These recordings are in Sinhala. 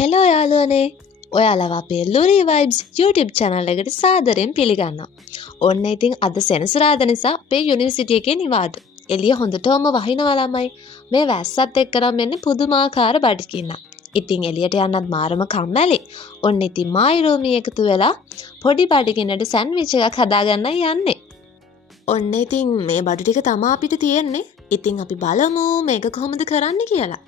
හෙලෝ යාළුවනේ ඔයාලව අපේ ලුරි වයිබ්ස් YouTube channel එකට සාදරයෙන් පිළිගන්නවා. ඔන්න ඉතින් අද සෙනසුරාදා නිසා අපේ යුනිවර්සිටි එකේ නිවාඩු. එළිය හොඳටම වහිනවා ළමයි. මේ වැස්සත් එක්කනම් එන්නේ පුදුමාකාර බඩගින්න. ඉතින් එළියට යන්නත් මාරම කම්මැලි. ඔන්න ඉතින් මායි රෝමී එකතු වෙලා පොඩි බඩගින්නට සෑන්ඩ්විච් එකක් හදාගන්නයි යන්නේ. ඔන්න ඉතින් මේ බඩු ටික තමා අපිට තියෙන්නේ. ඉතින් අපි බලමු මේක කොහොමද කරන්න කියලා.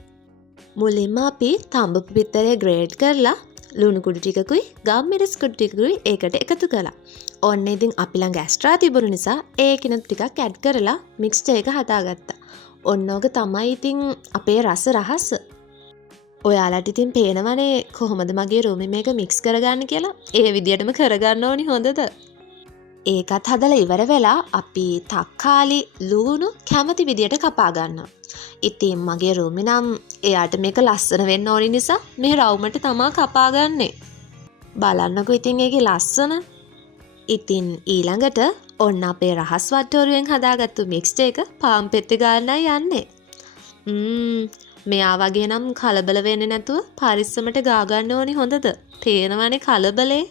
මුලින්ම අපි තඹපු පිත්තරේ ග්‍රේඩ් කරලා ලුණු කුඩු ටිකකුයි ගම්මිරිස් කුඩු ටිකකුයි ඒකට එකතු කළා. ඔන්න ඉතින් අපි ළඟ ඇස්ට්‍රා තිබුණු නිසා ඒකිනුත් ටිකක් ඇඩ් කරලා මික්ස්චර් එක හදාගත්තා. ඔන්න ඕක තමයි ඉතින් අපේ රහස. ඔයාලට ඉතින් පේනවනේ කොහොමද මගේ රූමි මේක මික්ස් කරගන්න කියලා. ඒ විදියටම කරගන්න ඕනි හොඳද? ඒකත් හදලා ඉවර වෙලා අපි තක්කාලි ලුණු කැමති විදියට කපා ගන්නවා. ඉතින් මගේ රූමි නම් එයාට මේක ලස්සන වෙන්න ඕනි නිසා මේ රවුමට තමා කපා ගන්නෙ. බලන්නකෝ ඉතින් ඒකේ ලස්සන. ඉතින් ඊළඟට ඔන්න අපේ රහස් වට්ටෝරුවෙන් හදාගත්තු මික්ස්චර් එක පාන් පෙත්ති ගන්නයි යන්නේ. මෙයා වගේ නම් කලබල වෙන්නේ නැතුව පරිස්සමට ගා ගන්න ඕනි හොඳද? පේනවනේ කලබලේ.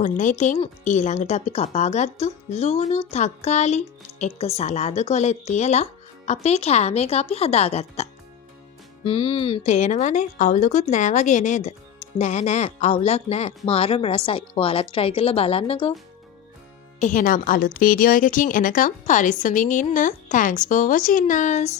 ඔන්න ඉතින් ඊළඟට අපි කපාගත්තු ලුණු තක්කාලි එක්ක සලාද කොලෙත් තියලා අපේ කෑම එක අපි හදාගත්තා. පේනවනේ අවුලකුත් නෑ වගේ නේද? නෑ අවුලක් නෑ. මාරම රසයි. ඔයාලත් try කරලා බලන්නකෝ. එහෙනම් අලුත් වීඩියෝ එකකින් එනකම් පරිස්සමින් ඉන්න. Thanks for watching us.